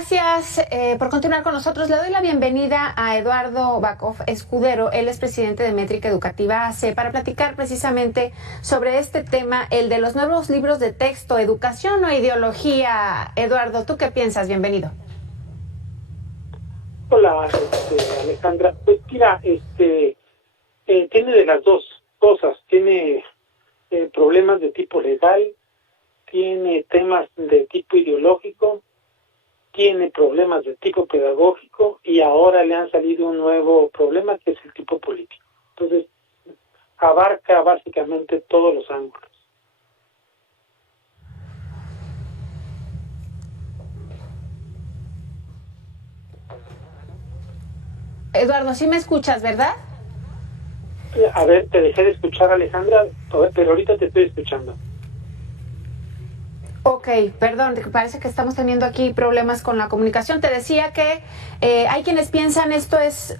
Gracias por continuar con nosotros. Le doy la bienvenida a Eduardo Bakov Escudero. Él es presidente de Métrica Educativa AC, para platicar precisamente sobre este tema, el de los nuevos libros de texto, educación o ideología. Eduardo, ¿tú qué piensas? Bienvenido. Hola, Alejandra. Pues mira, tiene de las dos cosas. Tiene problemas de tipo legal, tiene temas de tipo ideológico, tiene problemas de tipo pedagógico y ahora le han salido un nuevo problema que es el tipo político. Entonces, abarca básicamente todos los ángulos. Eduardo, ¿sí me escuchas, verdad? A ver, te dejé de escuchar, Alejandra, pero ahorita te estoy escuchando. Ok, perdón, parece que estamos teniendo aquí problemas con la comunicación. Te decía que hay quienes piensan esto es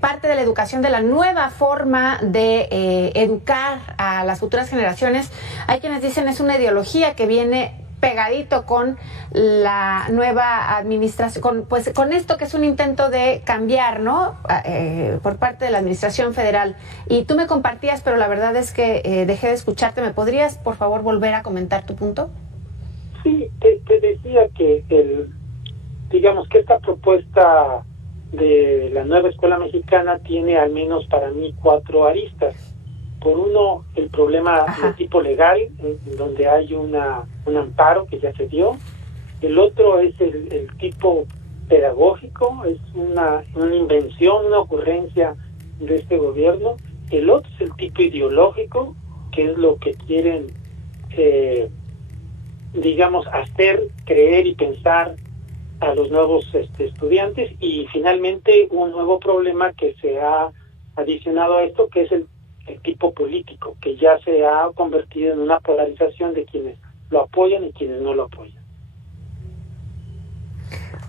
parte de la educación, de la nueva forma de educar a las futuras generaciones. Hay quienes dicen es una ideología que viene pegadito con la nueva administración, con esto que es un intento de cambiar, ¿no? Por parte de la administración federal. Y tú me compartías, pero la verdad es que dejé de escucharte. ¿Me podrías, por favor, volver a comentar tu punto? Sí, te decía que digamos que esta propuesta de la nueva escuela mexicana tiene al menos para mí 4 aristas. Por uno, el problema de tipo legal, donde hay un amparo que ya se dio. El otro es el tipo pedagógico, es una invención, una ocurrencia de este gobierno. El otro es el tipo ideológico, que es lo que quieren digamos, hacer creer y pensar a los nuevos estudiantes. Y finalmente un nuevo problema que se ha adicionado a esto, que es el tipo político, que ya se ha convertido en una polarización de quienes lo apoyan y quienes no lo apoyan.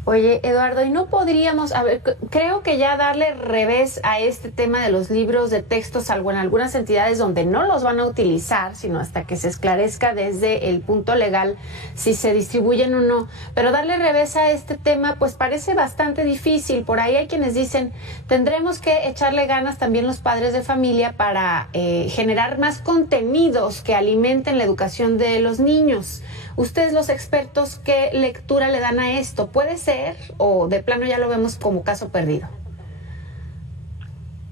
Oye, Eduardo, ¿y no podríamos, creo que ya darle revés a este tema de los libros de texto, salvo en algunas entidades donde no los van a utilizar, sino hasta que se esclarezca desde el punto legal si se distribuyen o no? Pero darle revés a este tema, pues parece bastante difícil. Por ahí hay quienes dicen, tendremos que echarle ganas también los padres de familia para generar más contenidos que alimenten la educación de los niños. Ustedes, los expertos, ¿qué lectura le dan a esto? ¿Puede ser o de plano ya lo vemos como caso perdido?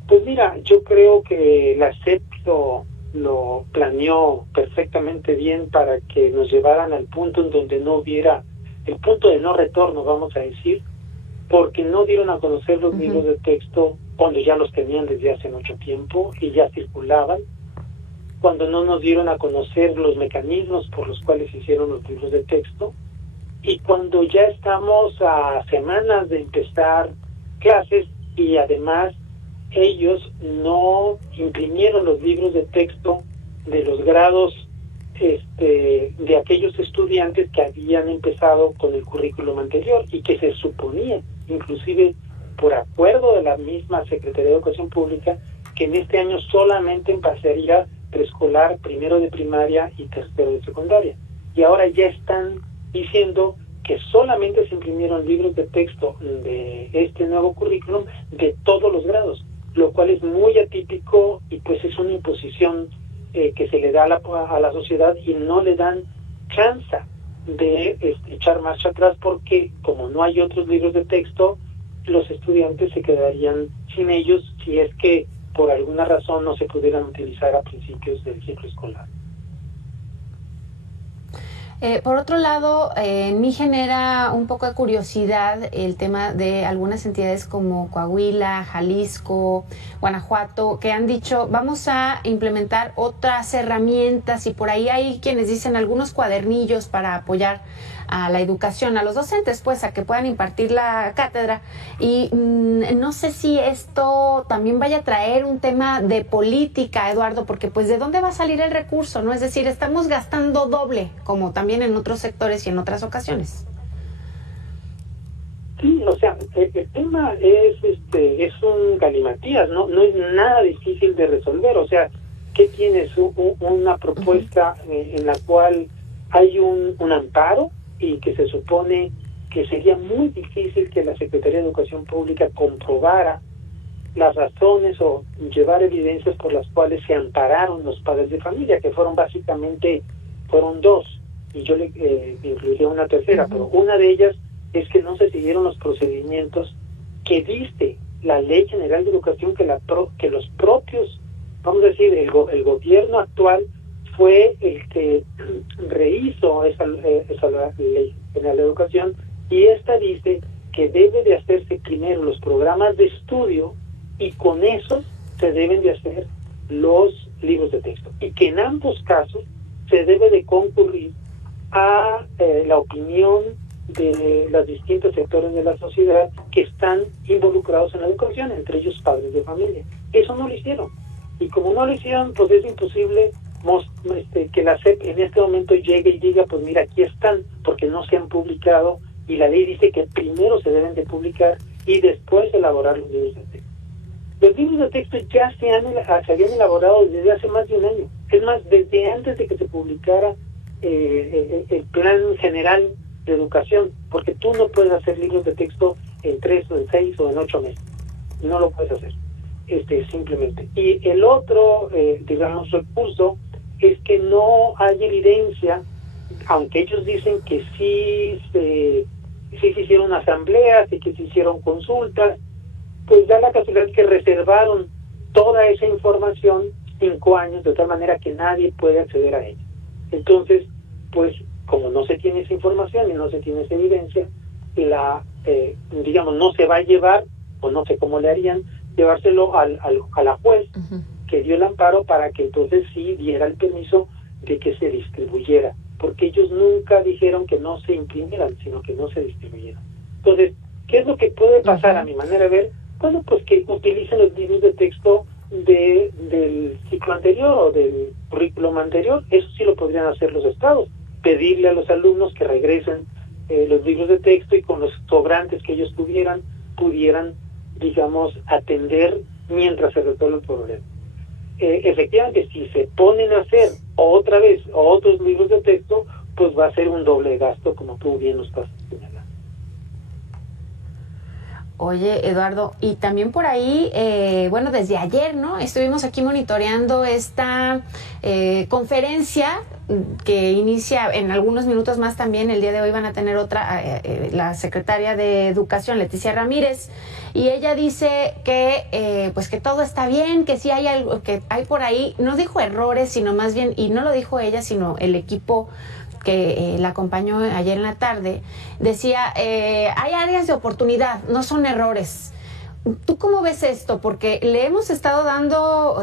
Pues mira, yo creo que la SEP lo planeó perfectamente bien para que nos llevaran al punto en donde no hubiera el punto de no retorno, vamos a decir, porque no dieron a conocer los libros de texto cuando ya los tenían desde hace mucho tiempo y ya circulaban, cuando no nos dieron a conocer los mecanismos por los cuales se hicieron los libros de texto, y cuando ya estamos a semanas de empezar clases y además ellos no imprimieron los libros de texto de los grados de aquellos estudiantes que habían empezado con el currículum anterior y que se suponía, inclusive por acuerdo de la misma Secretaría de Educación Pública, que en este año solamente empezaría preescolar, primero de primaria y tercero de secundaria. Y ahora ya están diciendo que solamente se imprimieron libros de texto de este nuevo currículum de todos los grados, lo cual es muy atípico y pues es una imposición que se le da a la sociedad y no le dan chance de echar marcha atrás, porque como no hay otros libros de texto, los estudiantes se quedarían sin ellos si es que por alguna razón no se pudieran utilizar a principios del ciclo escolar. Por otro lado, en mí genera un poco de curiosidad el tema de algunas entidades como Coahuila, Jalisco, Guanajuato, que han dicho vamos a implementar otras herramientas, y por ahí hay quienes dicen algunos cuadernillos para apoyar a la educación, a los docentes, pues a que puedan impartir la cátedra. Y no sé si esto también vaya a traer un tema de política, Eduardo, porque pues ¿de dónde va a salir el recurso? ¿No? Es decir, estamos gastando doble, como también en otros sectores y en otras ocasiones. Sí, o sea, el tema es un galimatías, no es nada difícil de resolver. O sea, ¿qué tienes? Una propuesta en la cual hay un amparo y que se supone que sería muy difícil que la Secretaría de Educación Pública comprobara las razones o llevar evidencias por las cuales se ampararon los padres de familia, que fueron dos, y yo le incluiría una tercera, pero una de ellas es que no se siguieron los procedimientos que dice la Ley General de Educación, que los propios, vamos a decir, el gobierno actual fue el que rehizo esa Ley General de Educación, y esta dice que debe de hacerse primero los programas de estudio, y con eso se deben de hacer los libros de texto, y que en ambos casos se debe de concurrir a la opinión de los distintos sectores de la sociedad que están involucrados en la educación, entre ellos padres de familia. Eso no lo hicieron, y como no lo hicieron, pues es imposible que la SEP en este momento llegue y diga, pues mira, aquí están, porque no se han publicado, y la ley dice que primero se deben de publicar y después elaborar los libros de texto. Los libros de texto ya se habían elaborado desde hace más de un año. Es más, desde antes de que se publicara el Plan General de Educación, porque tú no puedes hacer libros de texto en 3 o en 6 o en 8 meses. No lo puedes hacer, simplemente. Y el otro, recurso es que no hay evidencia, aunque ellos dicen que sí se hicieron asambleas y que se hicieron consultas, pues da la casualidad que reservaron toda esa información 5 años, de tal manera que nadie puede acceder a ella. Entonces, pues, como no se tiene esa información y no se tiene esa evidencia, no se va a llevar, o no sé cómo le harían, llevárselo a la juez que dio el amparo para que entonces sí diera el permiso de que se distribuyera, porque ellos nunca dijeron que no se imprimieran, sino que no se distribuyeran. Entonces, ¿qué es lo que puede pasar a mi manera de ver? Bueno, pues que utilicen los libros de texto del ciclo anterior o del currículum anterior. Eso sí lo podrían hacer los estados, pedirle a los alumnos que regresen los libros de texto, y con los sobrantes que ellos pudieran, digamos, atender mientras se resuelve el problema. Efectivamente, si se ponen a hacer otra vez otros libros de texto, pues va a ser un doble gasto, como tú bien nos estás señalando. Oye, Eduardo, y también por ahí, desde ayer, ¿no? Estuvimos aquí monitoreando esta conferencia que inicia en algunos minutos más. También el día de hoy van a tener otra, la secretaria de Educación, Leticia Ramírez, y ella dice que que todo está bien, que sí hay algo, que hay por ahí, no dijo errores, sino más bien, y no lo dijo ella, sino el equipo que la acompañó ayer en la tarde, decía, hay áreas de oportunidad, no son errores. ¿Tú cómo ves esto? Porque le hemos estado dando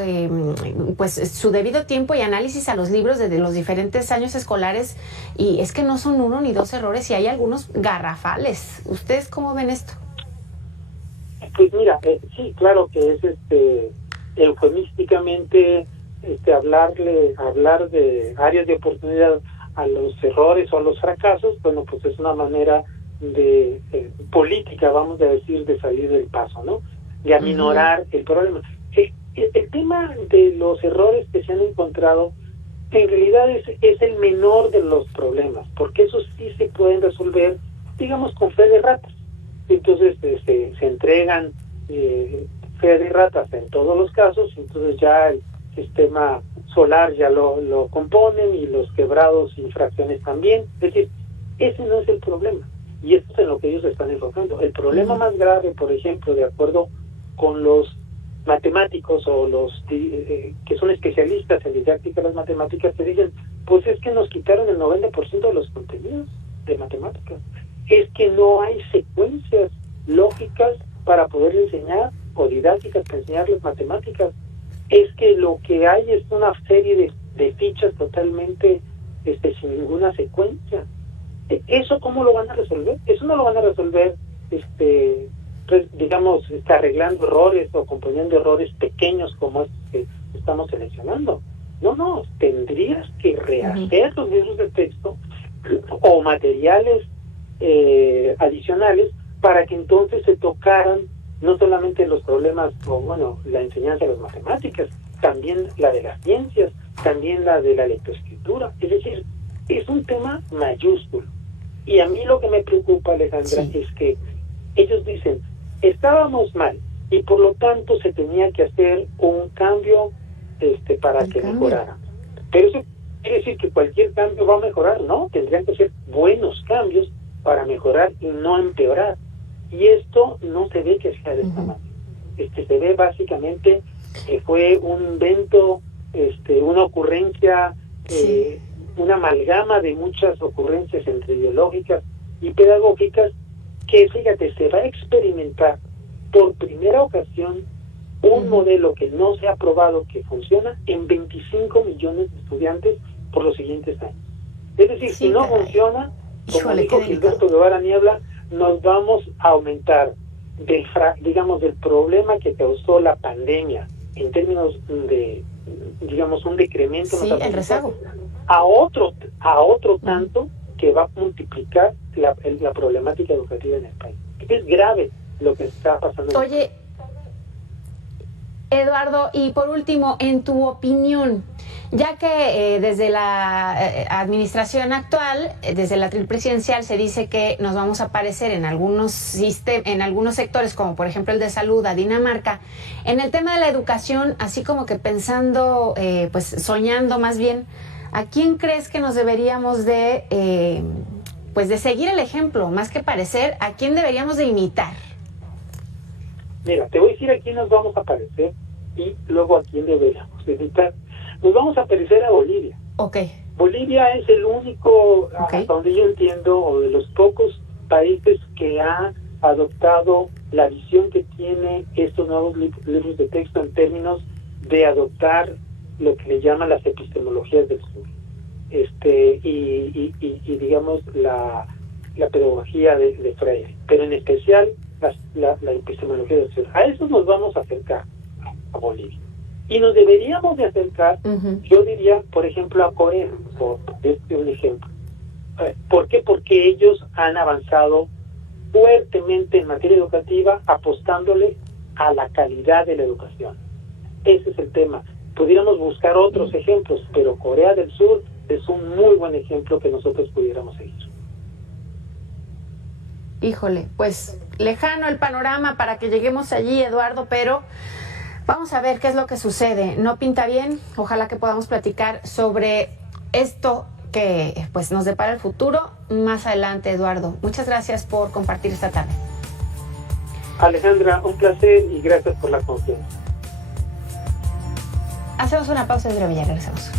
su debido tiempo y análisis a los libros desde los diferentes años escolares, y es que no son 1 ni 2 errores, y hay algunos garrafales. ¿Ustedes cómo ven esto? Pues mira, sí, claro que es eufemísticamente hablar de áreas de oportunidad a los errores o a los fracasos. Bueno, pues es una manera de política, vamos a decir, de salir del paso, ¿no? De aminorar el problema. El tema de los errores que se han encontrado en realidad es el menor de los problemas, porque esos sí se pueden resolver, digamos, con fe de ratas. Entonces se entregan fe de ratas en todos los casos, entonces ya el sistema solar ya lo componen, y los quebrados, infracciones también. Es decir, ese no es el problema, y esto es en lo que ellos están enfocando. El problema más grave, por ejemplo, de acuerdo con los matemáticos o los que son especialistas en didáctica de las matemáticas, te dicen, pues es que nos quitaron el 90% de los contenidos de matemáticas. Es que no hay secuencias lógicas para poder enseñar, o didácticas para enseñar las matemáticas. Es que lo que hay es una serie de fichas totalmente sin ninguna secuencia. ¿Eso cómo lo van a resolver? Eso no lo van a resolver, arreglando errores o componiendo errores pequeños como estos que estamos seleccionando. No, tendrías que rehacer los libros de texto o materiales adicionales para que entonces se tocaran no solamente los problemas, la enseñanza de las matemáticas, también la de las ciencias, también la de la lectoescritura. Es decir, es un tema mayúsculo. Y a mí lo que me preocupa, Alejandra, Sí. es que ellos dicen, estábamos mal y por lo tanto se tenía que hacer un cambio para El que cambio. mejorara. Pero eso quiere decir que cualquier cambio va a mejorar, ¿no? Tendrían que ser buenos cambios para mejorar y no empeorar. Y esto no se ve que sea de esta manera. Se ve básicamente que fue un invento, una ocurrencia, Sí. una amalgama de muchas ocurrencias entre ideológicas y pedagógicas que, fíjate, se va a experimentar por primera ocasión un modelo que no se ha probado que funciona en 25 millones de estudiantes por los siguientes años. Es decir, Sí, si no caray. funciona, como Híjole, dijo qué delicado. Gilberto Guevara Niebla, nos vamos a aumentar del problema que causó la pandemia en términos de, digamos, un decremento en Sí, los el rezago. a otro tanto que va a multiplicar la problemática educativa en el país. Es grave lo que está pasando. Oye, Eduardo, y por último, en tu opinión, ya que desde la administración actual, desde la presidencial, se dice que nos vamos a parecer en algunos sectores, como por ejemplo el de salud, a Dinamarca, en el tema de la educación, así como que pensando, pues soñando más bien, ¿a quién crees que nos deberíamos de, pues de seguir el ejemplo, más que parecer, a quién deberíamos de imitar? Mira, te voy a decir a quién nos vamos a parecer y luego a quién deberíamos imitar. Nos vamos a parecer a Bolivia. Ok. Bolivia es el único, Ok. hasta donde yo entiendo, o de los pocos países que ha adoptado la visión que tiene estos nuevos libros de texto en términos de adoptar lo que le llaman las epistemologías del sur. Y digamos la pedagogía de Freire, pero en especial la epistemología del sur. A eso nos vamos a acercar, a Bolivia. Y nos deberíamos de acercar, yo diría, por ejemplo, a Corea, por un ejemplo. ¿Por qué? Porque ellos han avanzado fuertemente en materia educativa, apostándole a la calidad de la educación. Ese es el tema. Pudiéramos buscar otros ejemplos, pero Corea del Sur es un muy buen ejemplo que nosotros pudiéramos seguir. Híjole, pues lejano el panorama para que lleguemos allí, Eduardo, pero vamos a ver qué es lo que sucede. No pinta bien, ojalá que podamos platicar sobre esto que pues nos depara el futuro más adelante, Eduardo. Muchas gracias por compartir esta tarde. Alejandra, un placer y gracias por la confianza. Hacemos una pausa, Pedro Villar, regresamos.